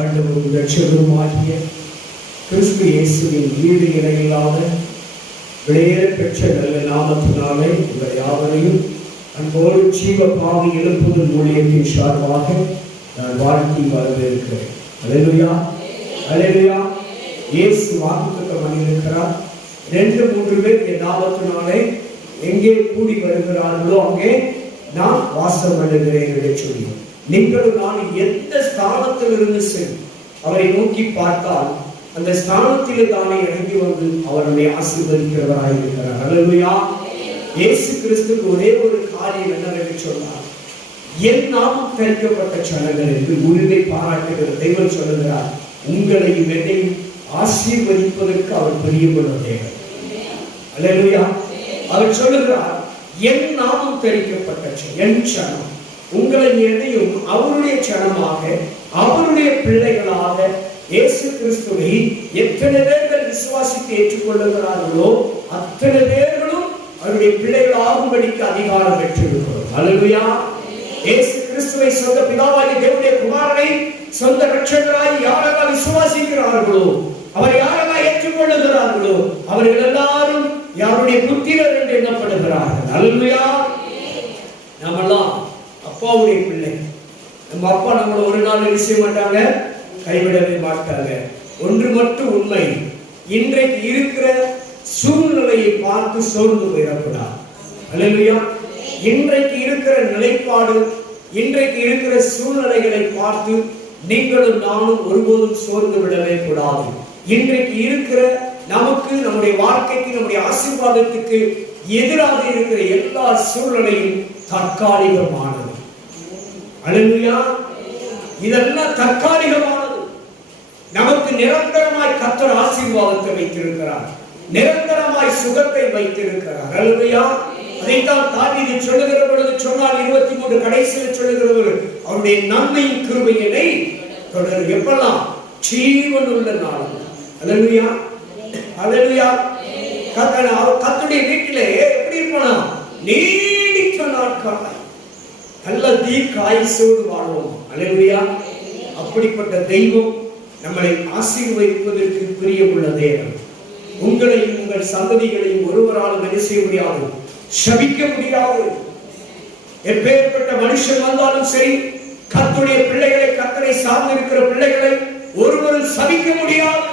ஆண்டவரும் இரட்சகருமாகிய கிறிஸ்து இயேசுவின் ஈடு இணையில்லாத விலையேற பெற்ற நல்ல நாமத்தினாலே உங்கள் யாவரையும் அன்போடு ஜீவ பாவி எழுப்புதல் ஊழியத்தின் சார்பாக நான் வாழ்த்தி வரவேற்கிறேன். அல்லேலூயா, அல்லேலூயா. இயேசு வாக்குத்தத்தம் பண்ணியிருக்கிறார். 2-3 பேர் என் நாமத்தினாலே எங்கே கூடி வருகிறார்களோ அங்கே நான் வாசம் பண்ணுகிறேன் என்று சொல்லி, நீங்களும் நான் எந்த ஸ்தானத்திலிருந்து சரி அவரை நோக்கி பார்த்தால் அந்த ஸ்தானத்திலே தானே இறங்கி வந்து அவருடைய ஆசீர்வதிக்கிறவராய் இருக்கிறார். அல்லேலூயா. இயேசு கிறிஸ்துக்கு ஒரே ஒரு காரியம் என்னவென்று சொன்னார், என் நாமம் தரிக்கப்பட்ட ஜனங்கள் என்று உரிமை பாராட்டுகிற தெய்வம் சொல்லுகிறார், உங்களையும் என்னையும் ஆசீர்வதிப்பதற்கு அவர் பிரியமுள்ள தேவன். அல்லேலூயா. அவர் சொல்லுகிறார், என் நாமம் தரிக்கப்பட்ட என் ஜனம், உங்களை என்னையும் அவருடைய ஜனமாக அவருடைய பிள்ளைகளாக இயேசு கிறிஸ்துவை எத்தனை பேர்கள் விசுவாசித்து ஏற்றுக்கொள்ளுகிறார்களோ அத்தனை பேர்களும் அவருடைய பிள்ளைகளாகும்படிக்கு அதிகாரம் பெற்றிருக்கிறோம். அல்லேலூயா. இயேசு கிறிஸ்துவை சொந்த பிதாவாகிய தேவனுடைய குமாரனை சொந்த இரட்சகராய் யாரெல்லாம் விசுவாசிக்கிறார்களோ, அவர் யாரெல்லாம் ஏற்றுக்கொள்ளுகிறார்களோ அவர்கள் எல்லாரும் யாருடைய புத்திரர் என்று எண்ணப்படுகிறார்கள். அல்லேலூயா. நாமெல்லாம் அப்பாவுடைய பிள்ளை. நம்ம அப்பா நம்மளை ஒரு நாள் என்ன செய்ய மாட்டாங்க, கைவிடவே மாட்டாங்க. ஒன்று மட்டும் உண்மை, இன்றைக்கு இருக்கிற சூழ்நிலையை பார்த்து சோர்ந்து போயிடக்கூடாது. அல்லேலூயா. இன்றைக்கு இருக்கிற நிலைப்பாடு, இன்றைக்கு இருக்கிற சூழ்நிலைகளை பார்த்து நீங்களும் நானும் ஒருபோதும் சோர்ந்து விடவே கூடாது. இன்றைக்கு இருக்கிற நமக்கு, நம்முடைய வாழ்க்கைக்கு, நம்முடைய ஆசீர்வாதத்துக்கு எதிராக இருக்கிற எல்லா சூழ்நிலையும் தற்காலிகமானது. அல்லேலூயா. இதெல்லாம் தற்காலிகமானது. நமக்கு நிரந்தரமாய் கர்த்தர் ஆசீர்வாதத்தை வைத்திருக்கிறார், நிரந்தரமாய் சுகத்தை வைத்திருக்கிறார். அல்லேலூயா. அதைத்தான் தாவீது சொல்லுகிற பொழுது சொன்னால் 23 கடைசியில் சொல்லுகிறவர், அவருடைய நன்மையின் கிருபையினை தொடர் எப்பெல்லாம் ஜீவனுள்ள நாள். அல்லேலூயா, அல்லேலூயா. கர்த்தருடைய வீட்டிலே எப்படி இருப்போம், நீடித்த நாட்கள் நல்ல தீர்க்காயுசோடு வாழ்வோம். அல்லேலூயா. அப்படிப்பட்ட தெய்வம் நம்மளை ஆசீர்வதிப்பதற்கு பிரியமுள்ள தேவன். உங்களையும் உங்கள் சந்ததிகளையும் ஒருவராலும் என்ன செய்ய முடியாது, சபிக்க முடியாது. எப்பேற்பட்ட மனுஷன் வந்தாலும் சரி, கர்த்தருடைய பிள்ளைகளை, கர்த்தரை சார்ந்திருக்கிற பிள்ளைகளை ஒருவரும் சபிக்க முடியாது.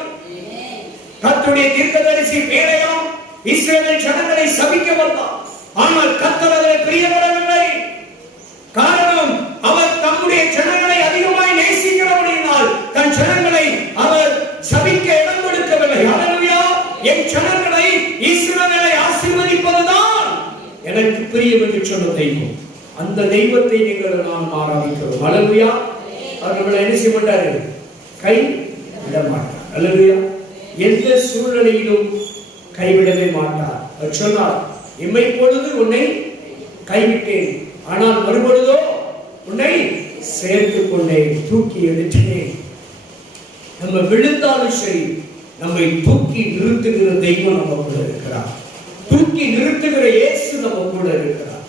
கர்த்தருடைய தீர்க்கதரிசி பேரையாம் இஸ்ரவேல் ஜனங்களை சபிக்க வந்தார், ஆனால் கர்த்தர் அதை பிரியப்படவில்லை. காரணம், அவர் தம்முடைய ஜனங்களை அதிகமாய் நேசிக்கிறபடியினால் தன் ஜனங்களை அவர் சபிக்க இடம் கொடுக்கவில்லை. அல்லேலூயா. என் ஜனங்களை, இஸ்ரவேலை ஆசீர்வதிப்பதுதான் எனக்கு பிரியம் என்று சொன்ன தெய்வம். அந்த தெய்வத்தை நீங்கள் நாம் ஆராதிக்கிறோம். அல்லேலூயா. அவர் நம்மளை என்ன செய்ய மாட்டாரு, கை விட மாட்டார். அல்லேலூயா. எந்த சூழ்நிலையிலும் கைவிடவே மாட்டார். அவர் சொன்னார், இம்மை பொழுது உன்னை கைவிட்டேன், ஆனால் மறுபொழுதோ உன்னை சேர்த்துக் கொண்டேன், தூக்கி எடுத்தேன். நம்ம விழுந்தாலும் சரி, நம்மை தூக்கி நிறுத்துகிற தெய்வம் நம்ம கூட இருக்கிறார். தூக்கி நிறுத்துகிற இயேசு நம்ம கூட இருக்கிறார்.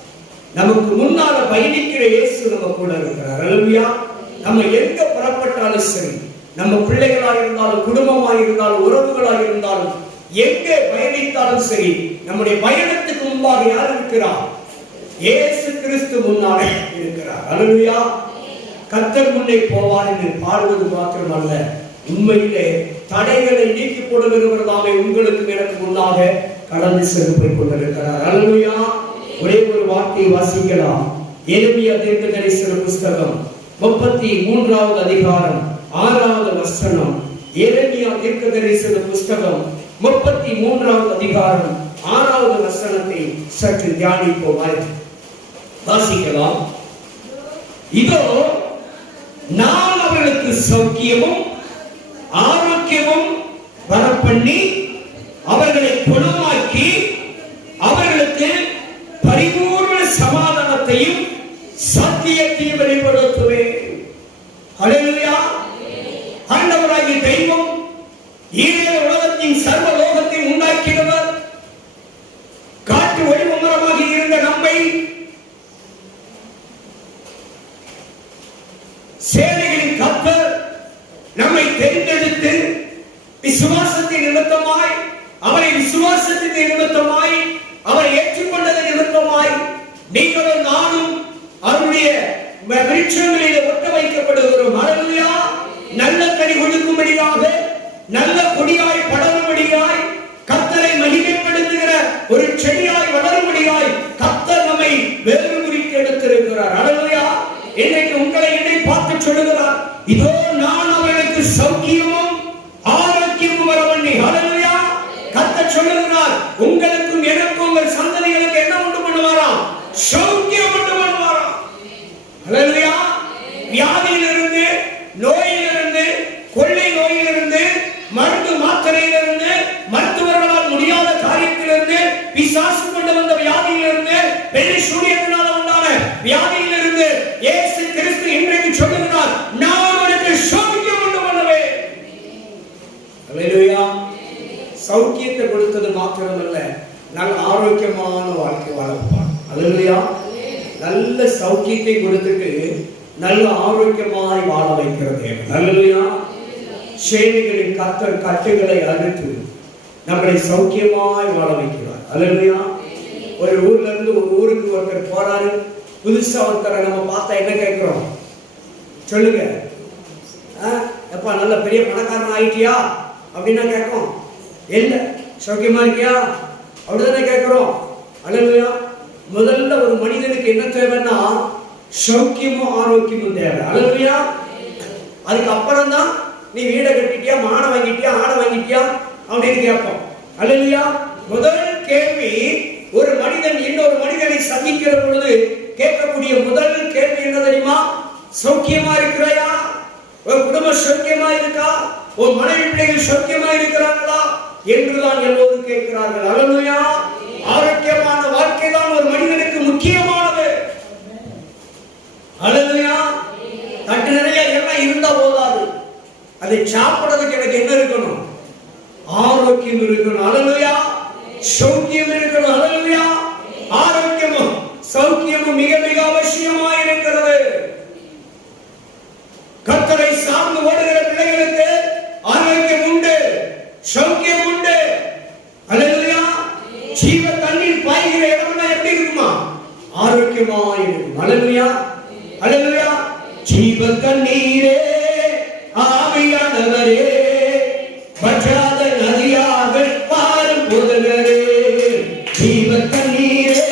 நமக்கு முன்னால பயணிக்கிற இயேசு நம்ம கூட இருக்கிறார். அல்லேலூயா. நம்ம எங்க புறப்பட்டாலும் சரி, நம்ம பிள்ளைகளாக இருந்தாலும், குடும்பமாக இருந்தாலும், உறவுகளாக இருந்தாலும், எங்கே பயணித்தாலும் சரி, நம்முடைய பயணத்துக்கு முன்பாக யார் இருக்கிறார், இயேசு கிறிஸ்து முன்னாலே இருக்கிறார். அல்லேலூயா. கர்த்தர் முன்னே போவார் என்று பாடுவது மாத்திரமல்ல, உண்மையிலே தடைகளை நீக்கி போடுகிறவர் தாமே உங்களுக்கு எனக்கு முன்னாக கடந்து சென்று போய் கொண்டிருக்கிறார். அல்லேலூயா. ஒரே ஒரு வார்த்தையை வாசிக்கலாம். எரேமியா தீர்க்கதரிசன புஸ்தகம் 33வது அதிகாரம் 6வது வசனம். எரேமியா தீர்க்கதரிசன புஸ்தகம் 33வது அதிகாரம் 6வது வசனத்தை சற்று தியானிப்போம். வாசிக்கலாம். இதோ நான் அவர்களுக்கு சௌக்கியமும் ஆரோக்கியமும் வரப்பண்ணி அவர்களை குணமாக்கி அவர்களுக்கு பரிபூர்ண சமாதானத்தையும் சத்தியத்தையும் வெளிப்படுத்துவேன். அல்லேலூயா. ஆண்டவராகிய தெய்வம், ஈரேல உலகத்தின் சர்வ லோகத்தை உண்டாக்கினவர், காட்டு ஒளிமரமாக இருந்த நம்மை சேனைகளின் கர்த்தர், விசுவாசத்தின் நிமித்தமாய், அவரை விசுவாசத்தின் நிமித்தமாய், அவரை ஏற்றுக்கொண்டதன் நிமித்தமாய் நீங்களும் நானும் அவருடைய விருட்சங்களிலே ஒட்ட வைக்கப்படுகிறோம். ஹல்லேலூயா. நல்ல கனி கொடுக்கும்படியாக, நல்ல கொடியாய் படரும்படியாய், கர்த்தரை மகிமைப்படுத்துகிற ஒரு செடியாய் வளரும்படியாய் கர்த்தர் நம்மை வேறு குறித்து எடுத்திருக்கிறார். ஹல்லேலூயா. இன்றைக்கு உங்களை என்னை பார்த்து சொல்லுகிறார், இதோ நான் அவர்களுக்கு சௌக்கியமும் ஆரோக்கியமும் வர பண்ணி. ஹல்லேலூயா. கர்த்தர் சொல்லுகிறார், உங்களுக்கும் எனக்கும் உங்கள் சந்ததிகளுக்கு என்ன உண்டு பண்ணுவாராம்? சௌக்கியம் உண்டு பண்ணுவாராம். ஹல்லேலூயா. வியாதியிலிருந்து, நோயிலிருந்து, கொள்ளை நோயிலிருந்து, மருந்து மாத்திரையிலிருந்து, மருத்துவர்களால் முடியாத காரியத்திலிருந்து, பிசாசு கொண்டு வந்த வியாதியிலிருந்து, பெரிய சூரியத்தினால உண்டான வியாதியிலிருந்து இயேசு கிறிஸ்து இன்றைக்கு சொல்லுகிறார், நான் உனக்கு சௌக்கியம் உண்டு பண்ணுவேன். ஹல்லேலூயா. சௌக்கியத்தை கொடுத்தது மாத்திரமல்ல, நல்ல ஆரோக்கியமான வாழ்க்கை வாழப்பான். ஹல்லேலூயா. நல்ல சௌக்கியத்தை கொடுத்துட்டு நல்ல ஆரோக்கியமாய் வாழ வைக்கிறது. ஹல்லேலூயா. சேனைகளின் கர்த்தர் கட்டுகளை அறுத்து நம்மளை சௌக்கியமாய் வாழ வைக்கிறார். ஹல்லேலூயா. ஒரு ஊர்ல இருந்து ஒரு ஊருக்கு ஒருத்தர் போறாரு. புதுசா ஒருத்தரை நம்ம பார்த்தா என்ன கேட்கிறோம்? சொல்லுங்க. எப்பா நல்ல பெரிய பணக்காரன் ஆயிட்டியா அப்படின்னா கேட்கும். இல்ல, சௌக்கியமா இருக்கியா அப்படிதானே கேட்கிறோம். ஹல்லேலூயா. முதல்ல ஒரு மனிதனுக்கு என்ன தேவைன்னா சௌக்கியமும் ஆரோக்கியமும் தேவை. ஹல்லேலூயா. அதுக்கு அப்புறம் தான் நீ வீடை கட்டிட்டியா, மானை வாங்கிட்டியா, ஆடை வாங்கிட்டியா அப்படின்னு கேட்போம். ஹல்லேலூயா. முதல் கேள்வி, ஒரு மனிதன் இன்னொரு மனிதனை சந்திக்கிற பொழுது கேட்கக்கூடிய முதல் கேள்வி என்ன தெரியுமா? சௌக்கியமா இருக்கிறாயா? உன் குடும்பம் சௌக்கியமா இருக்கா? உன் மனைவி பிள்ளைகள் சௌக்கியமா இருக்கிறாங்களா என்றுதான் எல்லோரும் கேட்கிறார்கள். ஹல்லேலூயா. ஆரோக்கியமான வாழ்க்கை தான் ஒரு மனிதனுக்கு முக்கியமானது. ஹல்லேலூயா. தட்டு நிறைய எல்லாம் இருந்தா போதாது, அதை சாப்பிடுறதுக்கு எனக்கு என்ன இருக்கணும்? ஆரோக்கியம் இருக்கணும். ஹல்லேலூயா. சௌக்கியம் இருக்கணும். ஹல்லேலூயா. ஆரோக்கியமும் சௌக்கியமும் மிக மிக அவசியமாய் இருக்கிறது. கர்த்தரை சார்ந்து ஓடுகிற பிள்ளைகளுக்கு ஆரோக்கியம் உண்டு, சௌக்கியம் உண்டு. ஹல்லேலூயா. ஜீவ தண்ணீர் பாய்கிற இடம்லாம் எப்படி இருக்குமா? ஆரோக்கியமாய் இருக்கும். ஹல்லேலூயா. ஹல்லேலூயா. ஜீவ தண்ணீரே, ஆவியானவரே, வற்றாத நதியாக பாரும் போதகரே. ஜீவ தண்ணீரே,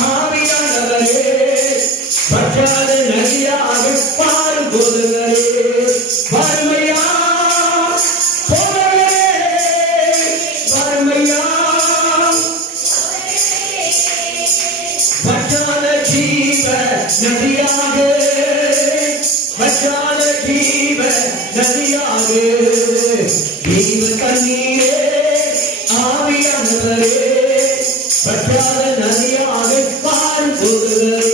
ஆவியானவரே, வற்றாத நதியாக பாரும் போதகரே. வறுமையா போதகரே, வறுமையா வற்றாத ஜீவ நதியாக, வற்றாத ஜீவ நதியாக. ஜீவ தண்ணீரே, ஆவியானவரே, வற்றாத நதியாக பாரும் போதகரே.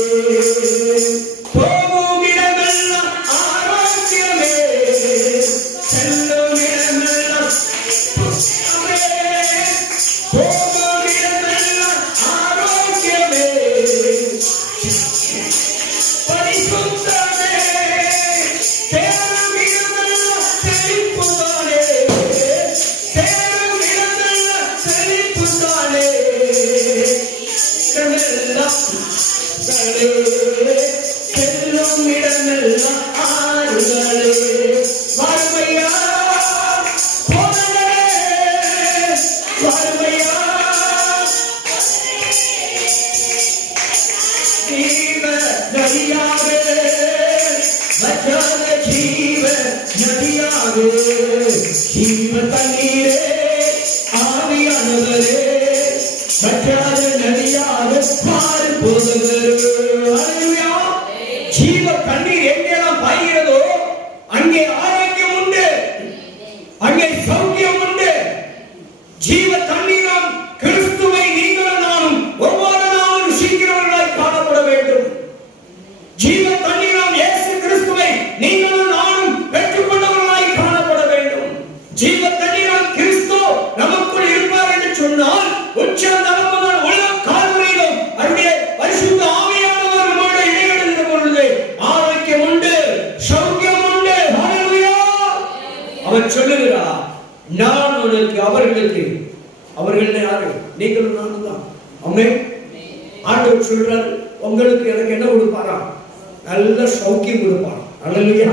போகும் இடமெல்லாம் ஆரோக்கியமே, செல்லும் இடமெல்லாம் புஷ்பமே. போகும் இடமெல்லாம் ஆரோக்கியமே, பரிசுத்தமே. சேரும் இடமெல்லாம் செழிப்புதானே, சேரும் இடமெல்லாம் செழிப்புதானே. இடமெல்லாம் செல்லும் இடமெல்லாம் ஆறுதலே. வறுமையா போதகரே, வறுமையா ஜீவ நதியாக, வற்றாத ஜீவ நதியாக. ஜீவ தண்ணீரே, ஆவியானவரே, வற்றாத நதியாக பாரும் போதகரே. ஹல்லேலூயா. ஜீவ தண்ணீர் எங்கெல்லாம் பாய்கிறதோ அங்கே ஆரோக்கியம் உண்டு, அங்கே சௌக்கியம் உண்டு. ஜீவ தண்ணீரம் கிறிஸ்துவை நீங்களும் நானும் ஒவ்வொரு நாளும் ருசிக்கிறவர்களாய் காணப்பட வேண்டும். ஜீவ தண்ணீரம் இயேசு கிறிஸ்துவை நீங்களும் நானும் பெற்றுக்கொண்டவர்களாய் காணப்பட வேண்டும். ஜீவ தண்ணீரம் கிறிஸ்து நமக்குள் இருப்பார் என்று சொன்னால் உச்சந்தலம் முதல் உள்ள கால்வரையிலும் அவருடைய பரிசுத்த ஆவியானவர் நம்மோடு இடையிடுகிற பொழுது ஆரோக்கியம் உண்டு, சௌக்கியம் உண்டு. ஹல்லேலூயா. அவர் சொல்லுகிறார், நான் உனக்கு அவர்களுக்கு, அவர்கள் யாரு? நீங்களும் நானும் தான். ஆமென். ஆண்டவர் சொல்றார், உங்களுக்கு எனக்கு என்ன கொடுப்பாரா? நல்ல சௌக்கியம் கொடுப்பார். அல்லேலூயா.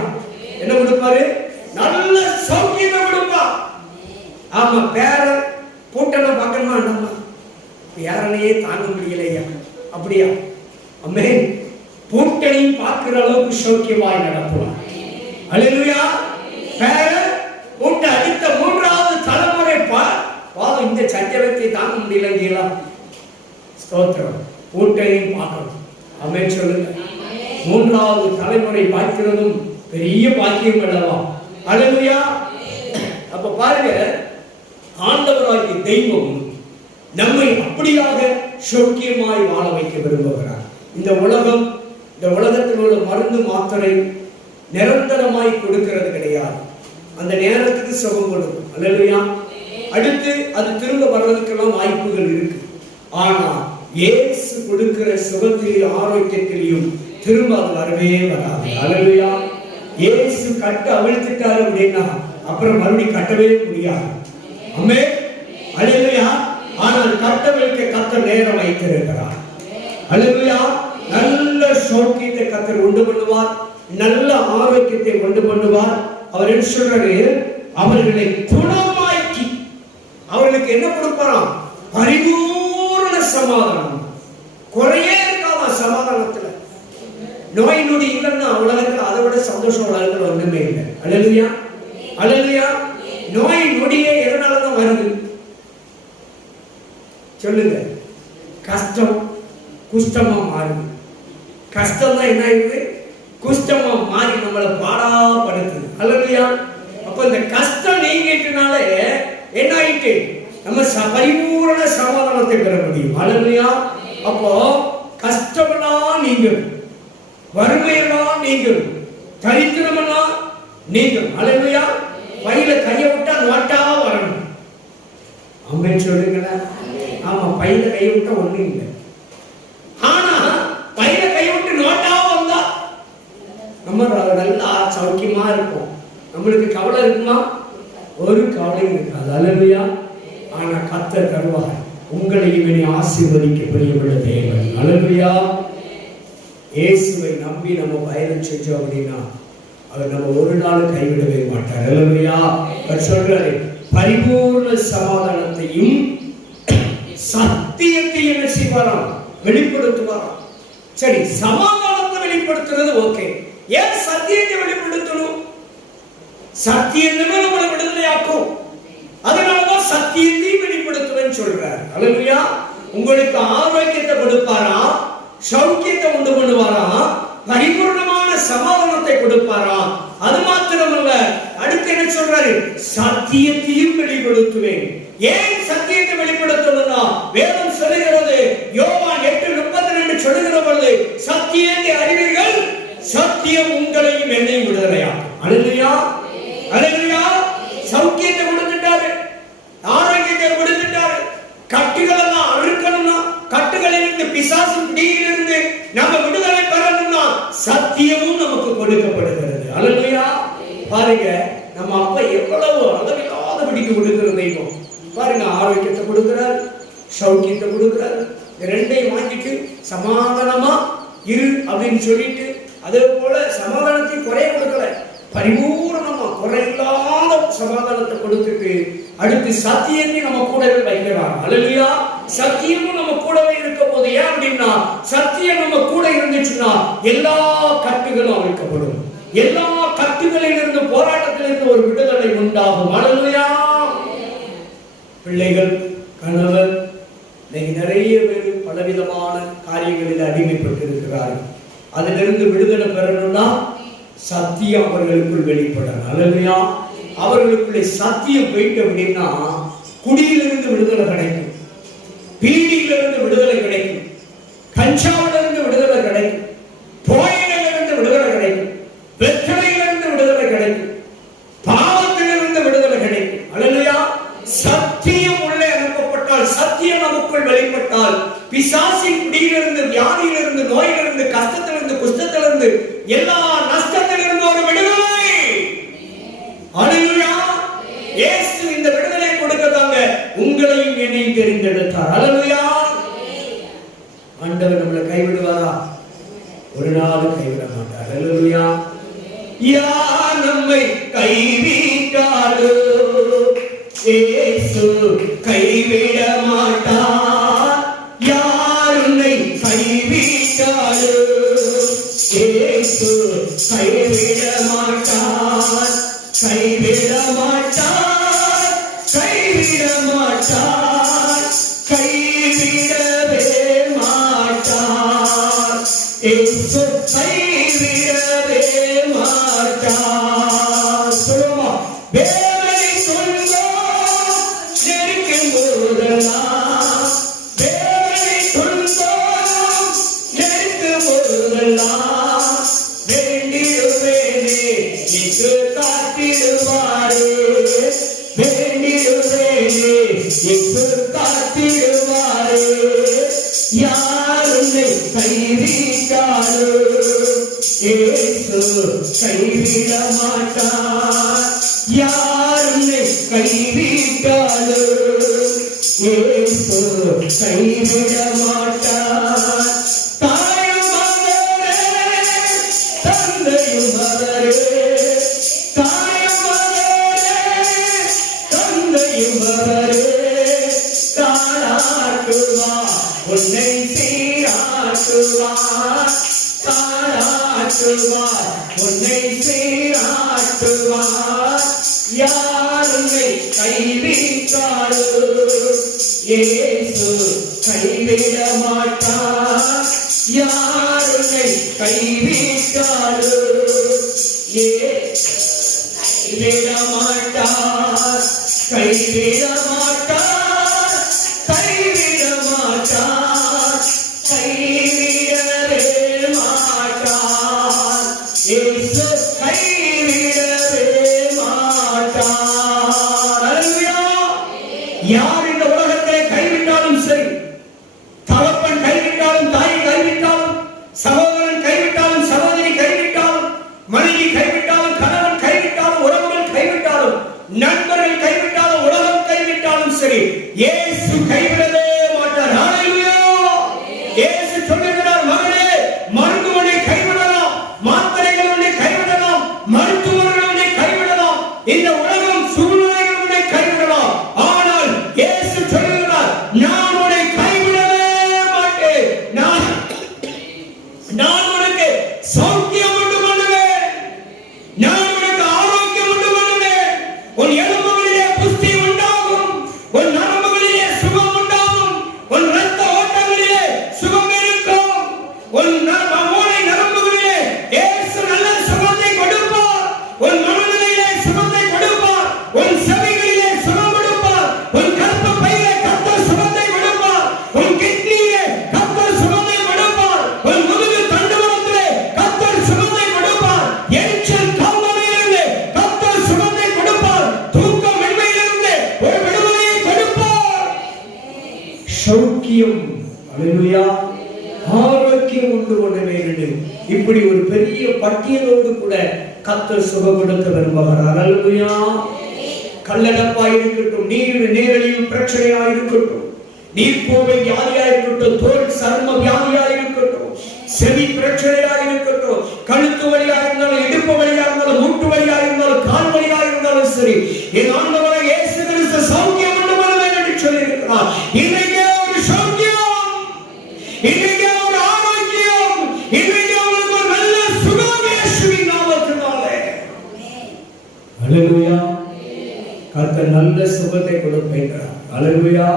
என்ன கொடுப்பாரு? நல்ல சௌக்கியத்தை கொடுப்பார். ஆமா, பேர கூட்டெல்லாம் பார்க்கணுமா? நம்ம பேரனையே தாங்க முடியலையா? அப்படியா? ஆமென். கூட்டணி பார்க்கிற அளவுக்கு சௌக்கியமாய் நடத்துவார். அல்லேலூயா. பேர கூட்ட அடித்த 3வது தலைமுறை பாதம் இந்த சஞ்சலத்தை தாங்க முடியலைங்களா? ஸ்தோத்திரம். கூட்டணியும் பார்க்கணும். ஆமென் சொல்லுங்க. 3வது தலைமுறை பார்க்கிறதும் பெரிய பாக்கியம் அல்லவா? அல்லேலூயா. அப்ப பாருங்க, ஆண்டவராகிய தெய்வம் நம்மை அப்படியாக சௌக்கியமாய் வாழ வைக்க விரும்புகிறார். இந்த உலகத்தில் உள்ள மருந்து மாத்திரை நிரந்தரமாய் கொடுக்கிறது கிடையாது. அந்த நேரத்துக்கு சுகம் கொடுக்கும். அல்லேலூயா. அடுத்து அது திரும்ப வர்றதுக்கெல்லாம் வாய்ப்புகள் இருக்கு. ஆனா இயேசு கொடுக்கிற சுகத்திலும் ஆரோக்கியத்திலையும் திரும்ப அது வரவே வராது. அல்லேலூயா. இயேசு கட்ட அவிழ்த்துட்டாரு அப்படின்னா அப்புறம் மறுபடியும் கட்டவே முடியாது. ஆமென். அல்லேலூயா. ஆனால் கட்டவிழ்க்க கர்த்தர் நேரம் வைத்திருக்கிறார். அல்லேலூயா. நல்ல சௌக்கியத்தை கர்த்தர் உண்டு பண்ணுவார். நல்ல ஆரோக்கியத்தை உண்டு பண்ணுவார். அவர் என்ன சொல்றாரு? அவர்களை குணமாக்கி அவர்களுக்கு என்ன கொடுப்பாராம்? பரிபூரண சமாதானம். குறையே இருக்காமா சமாதானத்துல. நோய் நொடி இல்லைன்னா உலகத்துல அதை விட சந்தோஷம் உலகத்துல ஒண்ணுமே இல்லை. அல்லேலூயா. அல்லேலூயா. நோய் நொடியே எதனாலதான் வருது சொல்லுங்க? கஷ்டம் குஷ்டமா மாறுது. கஷ்டம் தான் என்ன ஆயிடுது? குஷ்டமா மாறி நம்மளை பாடாப்படுத்துது. அல்லேலூயா. அப்ப இந்த கஷ்டம் நீங்கிட்டனால என்ன ஆயிட்டு? நம்ம பரிபூரண சமாதானத்தை பெற முடியும். அல்லேலூயா. அப்போ கஷ்டமெல்லாம் நீங்களும், வறுமையெல்லாம் நீங்களும், தரித்திரமெல்லாம் நீங்களும். அல்லேலூயா. பையில கையை விட்டா நோட்டா வரணும். ஆமென் சொல்லுங்களேன். ஆமா, பையில கையை விட்டா ஒண்ணும் இல்லை. ஆனா பையில கை விட்டு நோட்டா வந்தா நம்ம நல்லா சௌக்கியமா இருக்கும். நம்மளுக்கு கவலை இருக்குமா? ஒரு கவலையும் இருக்காது. அல்லேலூயா. ஆனா கர்த்தர் தருவார். உங்களையும் இனி ஆசீர்வதிக்க பிரியமுள்ள தேவன். அல்லேலூயா. இயேசுவை நம்பி நம்ம பயணம் செஞ்சோம் அப்படின்னா அவர் நம்ம ஒரு நாள் கைவிடவே மாட்டார். அல்லேலூயா. அவர் சொல்றாரு, பரிபூர்ண சமாதானத்தையும் சத்தியத்தையும் என்ன செய்வாராம்? வெளிப்படுத்துவாராம். சரி, சமாதானத்தை வெளிப்படுத்துறது ஓகே. ஏன் சத்தியத்தை வெளிப்படுத்தணும்? சத்தியம் நம்மளை விடுதலையாக்கும். அதனாலதான் சத்தியத்தை வெளிப்படுத்துவேன்னு சொல்றார். அல்லேலூயா. உங்களுக்கு ஆரோக்கியத்தை கொடுப்பாரா? சௌக்கியத்தை உண்டு பண்ணுவாரா? பரிபூர்ணமான சமாதானத்தை கொடுப்பாரா? அது மாத்திரமல்ல, அடுத்து என்ன சொல்றாரு? சத்தியத்தையும் வெளிப்படுத்துவேன். ஏன் சத்தியத்தை வெளிப்படுத்தணும்னா வேதம் சொல்லுகிறது, யோவான் 8:32 சொல்லுகிற பொழுது, சத்தியத்தை அறிவீர்கள், சத்தியம் உங்களையும் என்னையும் விடுதலையாக்கும். அல்லேலூயா. அல்லேலூயா. சௌக்கியத்தை கொடுத்துட்டாரு, ஆரோக்கியத்தை கொடுத்துட்டாரு. கட்டுகள் எல்லாம் அறுக்கணும்னா, கட்டுகளிலிருந்து பிசாசின் பிடியிலிருந்து நம்ம விடுதலை பெறணும்னா சத்தியமும் நமக்கு கொடுக்கப்படுகிறது. அல்லேலூயா. பாருங்க, நம்ம அப்பா எவ்வளவு அளவில்லாதபடிக்கு கொடுக்கிற தெய்வம் பாருங்க. ஆரோக்கியத்தை கொடுக்கிறார், சௌக்கியத்தை கொடுக்கிறார். ரெண்டையும் வாங்கிட்டு சமாதானமா இரு அப்படின்னு சொல்லிட்டு, அதே போல சமாதானத்தை குறைய கொடுக்கல, பரிபூர்ணமா குறையில்லாத சமாதானத்தை கொடுத்துட்டு அடுத்து சத்தியத்தை நம்ம கூடவே வைக்கிறார். அல்லேலூயா. சத்தியமும் நம்ம கூடவே இருக்க போது. ஏன் அப்படின்னா சத்தியம் நம்ம கூட இருந்துச்சுன்னா எல்லா கட்டுகளும் அவிழ்க்கப்படும். எல்லா கட்டுகளிலிருந்து, போராட்டத்திலிருந்து ஒரு விடுதலை உண்டாகும். அல்லேலூயா. பிள்ளைகள், கணவர், நிறைய பேர் பலவிதமான காரியங்களில் அடிமைப்பட்டு இருக்கிறார்கள். அதிலிருந்து விடுதலை பெறணும்னா சத்தியம் அவர்களுக்குள் வெளிப்படணும். அல்லேலூயா. அவர்களுக்குள்ளே சத்தியம் போயிட்டு அப்படின்னா குடியிலிருந்து விடுதலை கிடைக்கும், பீடியிலிருந்து விடுதலை கிடைக்கும், கஞ்சாவிலிருந்து விடுதலை கிடைக்கும், போயிலிருந்து விடுதலை கிடைக்கும், வெற்றிலையிலிருந்து விடுதலை கிடைக்கும், பாவத்திலிருந்து விடுதலை கிடைக்கும். அல்லேலூயா. சத்தியம் உள்ளே அனுப்பப்பட்டால், சத்தியம் நமக்குள் வெளிப்பட்டால், பிசாசின் பிடியிலிருந்து, வியாதியிலிருந்து, நோயிலிருந்து, கஷ்டத்திலிருந்து, குஷ்டத்திலிருந்து, எல்லா நஷ்டத்திலிருந்து ஒரு விடுதலை. அல்லேலூயா. இயேசு இந்த விடுதலை கொடுக்கதாங்க உங்களையும் என்னையும் தெரிந்தெடுத்தார். ஹல்லேலூயா. ஆண்டவர் நம்மளை கைவிடுவாரா? ஒரு நாள் கைவிட மாட்டார். ஹல்லேலூயா. யார் நம்மை கைவிட்டாரோ இயேசு கைவிட மாட்டார். யார் உன்னை கைவிட்டாரோ இயேசு கைவிட மாட்டார். கைவிட மாட்டார். கைவிட மாட்டார். கைவிடவே மாட்டார். இயேசு கைவிடவே மாட்டார். சொல்லுமா, வேதனை துன்பம் நெருக்கும் போதெல்லாம், வேதனை துன்பம் நெருக்கும் போதெல்லாம் வேண்டிடுவேனே இங்கு காத்திடுவாரே. வேண்டிடுவேனே இங்கு காத்திடுவாரே. யார் உன்னை கைவிட்டாரோ இயேசு கைவிட மாட்டார். யார் உன்னை கைவிட்டாரோ இயேசு கைவிட மாட்டார். தாயும் மகனே தந்தையும் மகனே, தாயும் மகனே தந்தையும் மகனே, தாளாட்டுவார் உன்னை சீராட்டுவார். தாளாட்டுவார் உன்னை சீராட்டுவார். யார் உன்னை கைவிட்டாரோ இயேசு கைவிட மாட்டார். யார் உன்னை கைவிட்டாரோ இயேசு கைவிட மாட்டார். கைவிட மாட்டார். கைவிட மாட்டார். கைவிடவே மாட்டார். இயேசு கைவிடவே மாட்டார். ஹல்லேலூயா. யார் இந்த உலகத்தை கைவிட்டாலும் சரி, தகப்பன் கைவிட்டாலும், தாய் கைவிட்டாலும், சகோதரன் கைவிட்டாலும், சகோதரி கைவிட்டாலும், மனைவி கைவிட்டாலும், கணவன் கைவிட்டாலும், உறவுகள் கைவிட்டாலும், நண்பர்கள் கைவிட்டாலும், உலகம் கைவிட்டாலும் சரி, இயேசு கைவிடவே மாட்டார். ஹல்லேலூயா. இயேசு சொல்லுகிறார், மகனே மருத்துவனை கைவிடலாம், மாத்திரைகள் உன்னை கைவிடலாம், மருத்துவர்கள் உன்னை கைவிடலாம், இந்த உலகம் சூழ்நிலைகள் உன்னை கைவிடலாம். ஆனால் இயேசு சொல்லுகிறார், நான் உன்னை கைவிடவே மாட்டேன். நான் உனக்கு சௌக்கியம் உண்டு பண்ணுவேன். நான் உனக்கு ஆரோக்கியம் உண்டு பண்ணுவேன். உன் எலும்புகளிலே புஷ்டி உண்டாகும். உன் நரம்புகளிலே சுகம் உண்டாகும். உன் இரத்த ஓட்டங்களிலே சுகம் இருக்கும். உன் மூளை நரம்புகளிலே இயேசு நல்ல சுகத்தை கொடுப்பார். உன் மனநிலையிலே சுகத்தை கொடுப்பார். உன் செவிகளிலே சுகம் கொடுப்பார். உன் கர்ப்பப்பையிலே கர்த்தர் சுகத்தை கொடுப்பார். உன் கிட்னியிலே கர்த்தர் சுகத்தை கொடுப்பார். உன் முதுகு தண்டுவடத்திலே கர்த்தர் சுகத்தை கொடுப்பார். எரிச்சல் கால்வலியிலிருந்து கர்த்தர் சுகத்தை கொடுப்பார். தூக்கமின்மையிலிருந்து ஒரு விடுதலையை கொடுப்பார். சௌக்கியம். ஹல்லேலூயா. ஆரோக்கியம் உண்டு பண்ணுவேன். இப்படி ஒரு பெரிய பட்டியலோடு கூட கர்த்தர் சுகம் கொடுக்க விரும்புகிறார். ஹல்லேலூயா. கல்லடப்பா இருக்கட்டும், நீரிழிவு பிரச்சனையா இருக்கட்டும், நீர்க்கோவை வியாதியா இருக்கட்டும், தோல் சர்ம வியாதியா இருக்கட்டும், செவி பிரச்சனையா இருக்கட்டும், கழுத்து வலியா இருந்தாலும், இடுப்பு வலியா இருந்தாலும், மூட்டு வலியா இருந்தாலும், கால் வலியா இருந்தாலும் சரி, என் ஆண்டவராகிய இயேசு கிறிஸ்து சௌக்கியம் உண்டு பண்ணுவேன் என்று சொல்லியிருக்கிறார். இன்றைக்கே ஒரு சௌக்கியம், இன்றைக்கே ஒரு ஆரோக்கியம், இன்றைக்கே உங்களுக்கு ஒரு நல்ல சுகம் இயேசுவின் நாமத்தினாலே. ஹல்லேலூயா. கர்த்தர் நல்ல சுகத்தை கொடுப்பேன். ஹல்லேலூயா.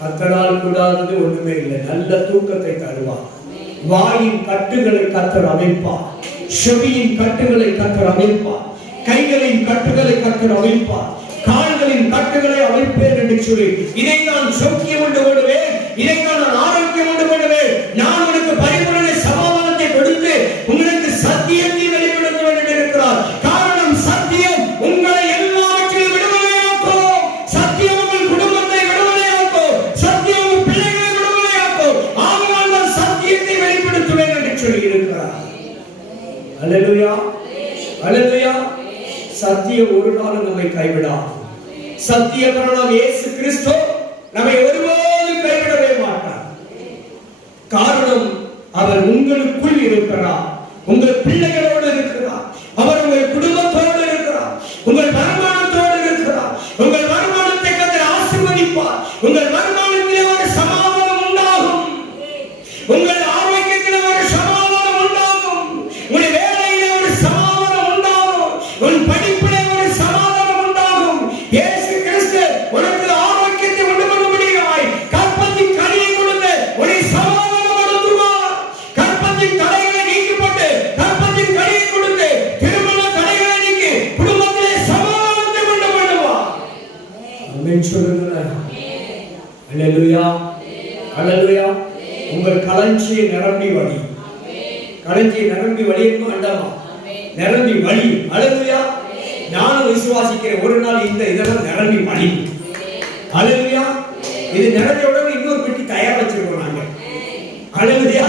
கர்த்தரால் கூடாதது ஒண்ணுமே இல்லை. நல்ல தூக்கத்தை தருவார். வாயின் கட்டுகளை கர்த்தர் அமைப்பார். செவியின் கட்டுகளை கர்த்தர் அமைப்பார். கைகளின் கட்டுகளை கர்த்தர் அமைப்பார். கால்களின் கட்டுகளை அமைப்பேன் என்று சொல்லி, இதை நான் சௌக்கியம் உண்டு பண்ணுவேன், இதை நான் ஆரோக்கியம் உண்டு பண்ணுவேன், நான் உனக்கு பரிபூரண சமாதானத்தை கொடுத்து உங்களுக்கு சத்தியத்தை வெளிப்படுத்த வேண்டும் இருக்கிறார். காரணம் சத்தியம் உங்களை எல்லாவற்றையும் விடுதலையாக்கும். சத்தியம் உங்கள் குடும்பத்தை விடுதலையாக்கும். சத்தியம் உங்கள் பிள்ளைகளை விடுதலையாக்கும். ஆகையால் நான் சத்தியத்தை வெளிப்படுத்துவேன் என்று சொல்லி இருக்கிறார். ஹல்லேலூயா. ஹல்லேலூயா. சத்தியம் ஒரு நாளும் நம்மை கைவிடாது. சத்திய பிரணம் இயேசு கிறிஸ்து நம்மை ஒருபோதும் கைவிடவே மாட்டார். காரணம், அவர் உங்களுக்குள் இருக்கிறார், உங்கள் பிள்ளைகளோடு இருக்கிறார், அவர் உங்கள் குடும்பத்தோடு இருக்கிறார், உங்கள் வருமானத்தோடு இருக்கிறார். உங்கள் வருமானத்தை கர்த்தர் ஆசீர்வதிப்பார். உங்கள் வருமானத்திலே ஒரு சமாதானம் உண்டாகும், உங்கள் ஆரோக்கியத்திலே ஒரு சமாதானம் உண்டாகும், உங்கள் வேலையிலே ஒரு சமாதானம் உண்டாகும், உங்கள் படிப்பிலே ஒரு சமாதானம் உண்டாகும். இயேசு கிறிஸ்து உனக்கு ஆரோக்கியத்தை உண்டு பண்ண முடியுமாய் கற்பத்தின் கனியை கொடுத்து உன்னை சமாதானப்படுத்துவார். கற்பத்தின் தடைகளை நீக்கி போட்டு கற்பத்தின் கனியை கொடுத்து திருமண தடைகளை நீக்கி குடும்பத்திலே சமாதானத்தை உண்டு பண்ணுவார். ஆமென் சொல்லுங்க. அல்லேலூயா, அல்லேலூயா. உங்கள் களஞ்சியம் நிரம்பி வழி, களஞ்சியம் நிரம்பி வழியும் வேண்டாமா, நிரம்பி வழி. அல்லேலூயா. நானும் விசுவாசிக்கிறேன், ஒரு நாள் இந்த இதெல்லாம் நிரம்பி வழி. அல்லேலூயா. இது நிரம்பிய உடனே இன்னொரு பெட்டி தயார் வச்சிருக்கோம் நாங்க. அல்லேலூயா.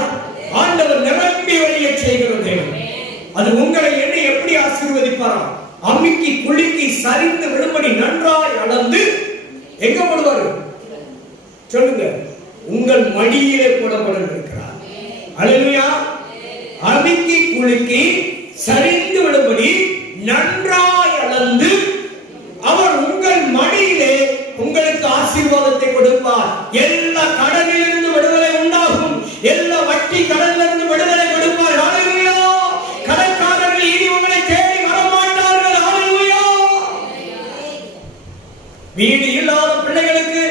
ஆண்டவர் நிரம்பி வழியை செய்கிற தேவன். அது உங்களை என்ன எப்படி ஆசீர்வதிப்பாராம்? அம்மிக்கு குலுக்கி சரிந்து விழும்படி நன்றாய் அளந்து எங்க போடுவாரு சொல்லுங்க? உங்கள் மடியிலே போடப்பட்டிருக்கிறார். அல்லேலூயா. அம்மிக்கு குலுக்கி சரிந்து விழும்படி நன்றாய் அளந்து அவர் உங்கள் மடியிலே உங்களுக்கு ஆசீர்வாதத்தை கொடுப்பார். எல்லா கடனிலிருந்து விடுதலை உண்டாகும், எல்லா வட்டி கடனிலிருந்து விடுதலை கொடுப்பார். அல்லேலூயா. கடன்காரர்கள் இனி உங்களை தேடி வரமாட்டார்கள். அல்லேலூயா. வீடு இல்லாத பிள்ளைகளுக்கு,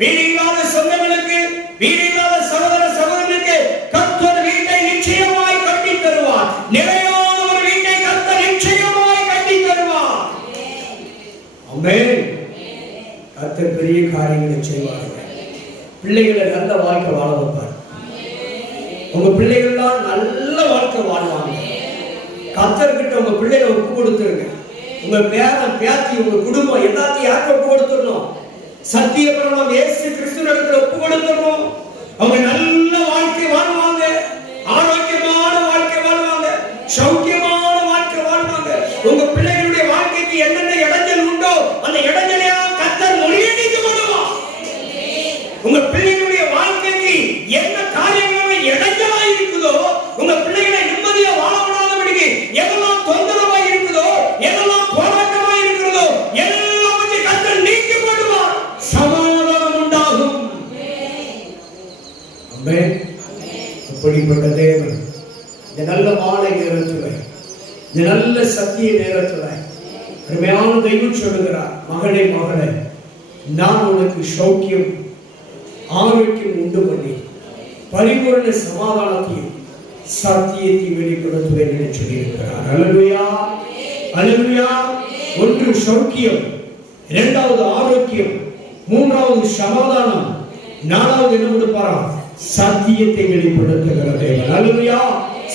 வீடு இல்லாத சொந்தங்களுக்கு, வீடு இல்லாத சகோதர சகோதரனுக்கு கர்த்தர் வீட்டை நிச்சயமாய் கட்டி தருவார். நிறையான ஒரு வீட்டை கர்த்தர் நிச்சயமாய் கட்டி தருவார். ஆமென். கர்த்தர் பெரிய காரியங்களை செய்வார். பிள்ளைகளை நல்ல வாழ்க்கை வாழ வைப்பார். உங்க பிள்ளைகள்லாம் நல்ல வாழ்க்கை வாழ்வாங்க. கர்த்தர்கிட்ட உங்க பிள்ளைகளை ஒப்பு கொடுத்துருங்க. உங்க பேரன் பேத்தி உங்க குடும்பம் எல்லாத்தையும் யாருக்கு ஒப்பு கொடுத்துடணும்? சத்திய பிரணம் இயேசு கிறிஸ்துவிடத்தில் ஒப்பு கொடுத்துடணும். அவங்க நல்ல வாழ்க்கை வாழ்வாங்க, ஆரோக்கியமான வாழ்க்கை வாழ்வாங்க, சௌக்கியமான வாழ்க்கை வாழ்வாங்க. உங்க பிள்ளைகளுடைய வாழ்க்கைக்கு என்னென்ன இடைஞ்சல் உண்டோ அந்த இடைஞ்சலையா கர்த்தர் முறியடித்து விடுவார். உங்க பிள்ளைகளுடைய வாழ்க்கைக்கு என்ன காரியங்கள் இடைஞ்சலா இருக்குதோ, உங்க பிள்ளைகளை நிம்மதியா வாழ விடாதபடிக்கு எதெல்லாம் தொந்தரவா இருக்குதோ, எதெல்லாம் போராட்டமா இருக்கிறதோ எல்லாவற்றையும் கர்த்தர் நீக்கி போடுவார். சமாதானம் உண்டாகும். ஆமென். அப்படிப்பட்ட தேவன் இந்த நல்ல மாலை நேரத்துல, இந்த நல்ல சத்திய நேரத்துல அருமையான தெய்வம் சொல்லுகிறார், மகளே மகளே, நான் உனக்கு சௌக்கியம் ஆரோக்கியம் உண்டு பண்ணி பரிபூர்ண சமாதானத்தையும் சத்தியத்தையும் வெளிப்படுத்துவேன் என்று சொல்லியிருக்கிறார். அல்லேலூயா, அல்லேலூயா. ஒன்று சௌக்கியம், இரண்டாவது ஆரோக்கியம், மூன்றாவது சமாதானம், நாலாவது என்ன கொடுப்பாரா? சத்தியத்தை வெளிப்படுத்துகிற தேவன். அல்லேலூயா.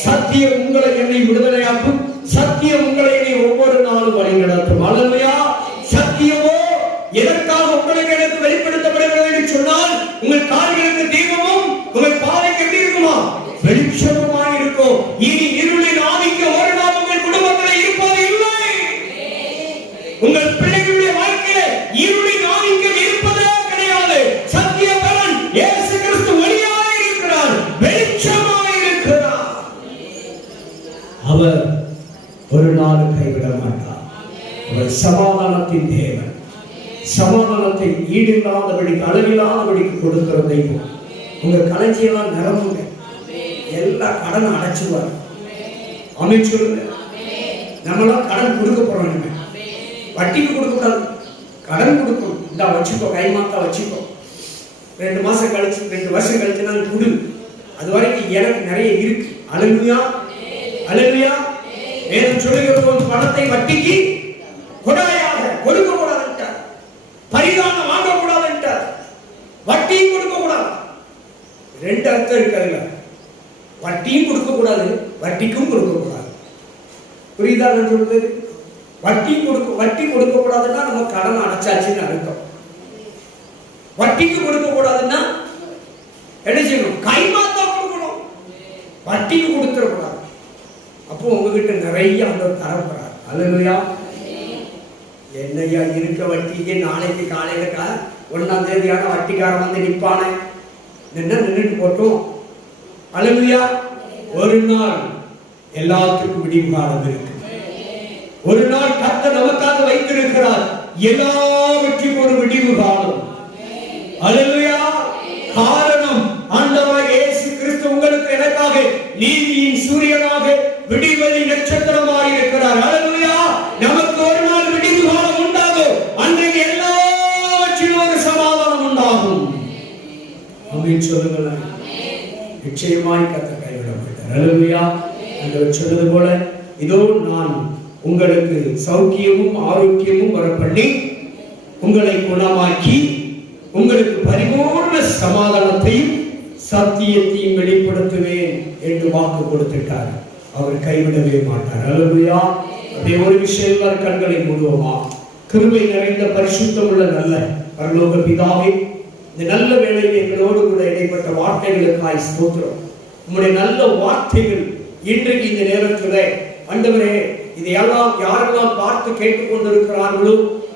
சத்தியம் உங்களை என்னை விடுதலையாக்கும், சத்தியம் உங்களை என்னை ஒவ்வொரு நாளும் வழி நடத்தும். அல்லேலூயா. சத்தியமோ எதற்காக உங்களுக்கு எனக்கு வெளிப்படுத்தப்படுகிறது என்று சொன்னால், உங்கள் கால்களுக்கு தீபமும் உங்கள் பாதைக்கு எப்படி இருக்குமா? வெளிச்சமுமாய் இருக்கும். இனி இருளின் ஆதிக்கம் ஒரு நாள் உங்கள் குடும்பத்தில் இருப்பது இல்லை. உங்கள் பிள்ளைகளுடைய வாழ்க்கையில இருளின் ஆதிக்கம் இருப்பதே கிடையாது. சத்தியபரன் இயேசு கிறிஸ்து ஒளியாய் இருக்கிறார், வெளிச்சமாய் இருக்கிறார். அவர் ஒரு நாள் கைவிட மாட்டார். அவர் சமாதானத்தின் தேவன். சமாதானத்தை ஈடில்லாதபடிக்கு அளவில்லாதபடிக்கு கொடுக்கிற தெய்வம். உங்க களஞ்சியெல்லாம் நிரம்புங்க, எல்லா கடனை அடைச்சுவார். அமைச்சருங்க. நம்மளாம் கடன் கொடுக்க போறோம், வட்டிக்கு கொடுக்க கூடாது, கடன் கொடுக்கணும். இந்த வச்சுக்கோ, கைமாத்தா வச்சுக்கோ, 2 மாசம் கழிச்சு 2 வருஷம் கழிச்சு நான் கொடு. அது வரைக்கும் எனக்கு நிறைய இருக்கு. அல்லேலூயா, அல்லேலூயா. வேதம் சொல்லுகிறது, பணத்தை வட்டிக்கு கொடாயாக கொடுக்க கூடாதுன்றார், பரிதானம் வாங்க கூடாதுன்றார், வட்டியும் கொடுக்க கூடாது. 2 அர்த்தம் இருக்கு அதுல. வட்டியும் கொடுக்க கூடாது, வட்டிக்கும் கொடுக்க கூடாது. புரியுதா நான் சொல்றது? வட்டி கொடுக்க கூடாதுன்னா நம்ம கடன் அடைச்சாச்சுன்னு அர்த்தம். வட்டிக்கு கொடுக்க கூடாதுன்னா என்ன செய்யணும்? கைமாத்தா கொடுக்கணும், வட்டிக்கு கொடுத்துட கூடாது. அப்போ உங்ககிட்ட நிறைய அந்த தரப்படுறார். அல்லேலூயா. என்னையா இருக்க வட்டியே நாளைக்கு காலையில 1ஆம் தேதியான வட்டிக்காரன் வந்து நிற்பானே, நின்றுட்டு போட்டோம். அல்லேலூயா. ஒரு நாள் எல்லாத்துக்கும் விடிவு காலம் இருக்கு. ஒரு நாள் கர்த்தர் நமக்காக வைத்திருக்கிறார் எல்லாவற்றுக்கும் ஒரு விடிவு காலம். அல்லேலூயா. காரணம், ஆண்டவராகிய இயேசு கிறிஸ்து உங்களுக்கு எனக்காக நீதியின் சூரியனாக விடிவெளி நட்சத்திரமாக இருக்கிறார். அல்லேலூயா. நமக்கு ஒரு நாள் விடிவு காலம் உண்டாகும். அன்றைக்கு எல்லாவற்றிலும் ஒரு சமாதானம் உண்டாகும். ஆமென் சொல்லுங்கள். நிச்சயமாய் கர்த்தர் கைவிட மாட்டார். அல்லேலூயா. ஆண்டவர் சொன்னது போல, இதோ நான் உங்களுக்கு சௌக்கியமும் ஆரோக்கியமும் வரப்பண்ணி உங்களை குணமாக்கி உங்களுக்கு பரிபூர்ண சமாதானத்தையும் சத்தியத்தையும் வெளிப்படுத்துவேன் என்று வாக்கு கொடுத்துட்டார். அவர் கைவிடவே மாட்டார். அல்லேலூயா. அதே ஒரு விஷயம், எல்லாரும் கண்களை மூடுவோமா? கிருபை நிறைந்த பரிசுத்தம் உள்ள நல்ல பரலோக பிதாவே, இந்த நல்ல வேளையில் எங்களோடு கூட இடைப்பட்ட வார்த்தைகளுக்காய் ஸ்தோத்திரம். உங்களுடைய நல்ல வார்த்தைகள் இன்றைக்கு இந்த நேரத்தில் ஆண்டவரே, இதையெல்லாம் யாரெல்லாம் பார்த்து கேட்டுக்கொண்டிருக்கிறார்களோ,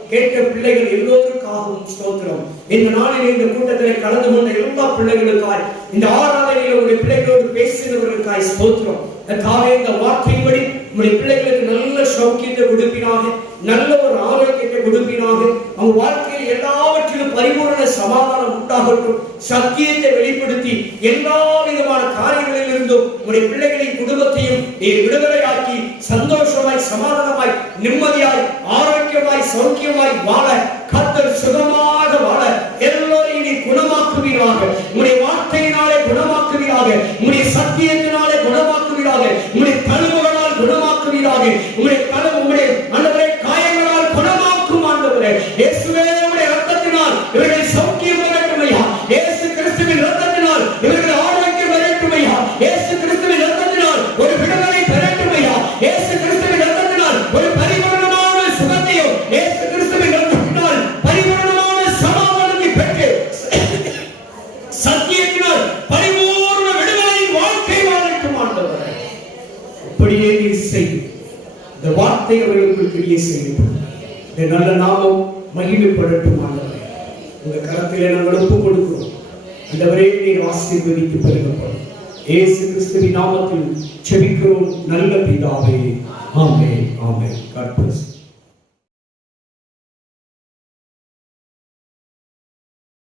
கேட்ட பிள்ளைகள் எல்லோருக்காகவும் ஸ்தோத்திரம். இந்த நாளில் இந்த கூட்டத்தில் கலந்து கொண்ட எல்லா பிள்ளைகளுக்காய், இந்த ஆராதனையில் உங்களுடைய பிள்ளைகளோடு பேசினவர்களுக்காய் ஸ்தோத்திரம். இந்த வார்த்தையின்படி உங்களுடைய பிள்ளைகளுக்கு நல்ல சௌக்கியத்தை கொடுப்பினாக, நல்ல ஒரு ஆரோக்கியத்தை கொடுப்பினாக, அவங்க வாழ்க்கையில் எல்லாவற்றிலும் பரிபூர்ண சமாதானம் உண்டாகட்டும். சத்தியத்தை வெளிப்படுத்தி எல்லா விதமான காரியங்களில் இருந்தும் உங்களுடைய பிள்ளைகளின் குடும்பத்தையும் விடுதலையாக்கி சந்தோஷமாய், சமாதானமாய், நிம்மதியாய், ஆரோக்கியமாய், சௌக்கியமாய் வாழ, கர்த்தர் சுகமாக வாழ எல்லோரையும் நீ குணமாக்குவீராக. உங்களுடைய வார்த்தையினாலே குணமாக்குவீராக. உங்களுடைய சத்தியத்தினாலே குணமாக்குவீராக. உங்களுடைய தழுவுகளால் குணமாக்குவீராக. உங்களுடைய ஆண்டவரே காயங்களால் குணமாக்கும் ஆண்டவரே. இயேசுவே, உம்முடைய இரத்தத்தினால் இவர்கள் சௌக்கியம் பெறட்டும் ஐயா. இயேசு கிறிஸ்துவின் இரத்தத்தினால் இவர்கள் ஆரோக்கியம் பெறட்டும் ஐயா. இயேசு கிறிஸ்துவின் இரத்தத்தினால் ஒரு விடுதலை பெறட்டும் ஐயா. இயேசு கிறிஸ்துவின் இரத்தத்தினால் ஒரு பரிபூர்ணமான சுகத்தையும், இயேசு கிறிஸ்துவின் இரத்தத்தினால் பரிபூர்ணமான சமாதானத்தை பெற்று சத்தியத்தினால் பரிபூர்ண விடுதலையின் வாழ்க்கை வாழட்டும் ஆண்டவரே. அப்படியே நீர் செய்யும். இந்த வார்த்தை அவர்களுக்கு கிரியை செய்யட்டும். இந்த நல்ல நாமம் மகிமைப்படட்டும் ஆண்டவரே. உங்க கரத்திலே நாங்கள் ஒப்புக் கொடுக்கிறோம். ஆண்டவரே, நீர் ஆசீர்வதித்து பெருகப்படும். இயேசு கிறிஸ்துவின் நாமத்தில் ஜெபிக்கிறோம் நல்ல பிதாவே. ஆமென். ஆமென். God bless.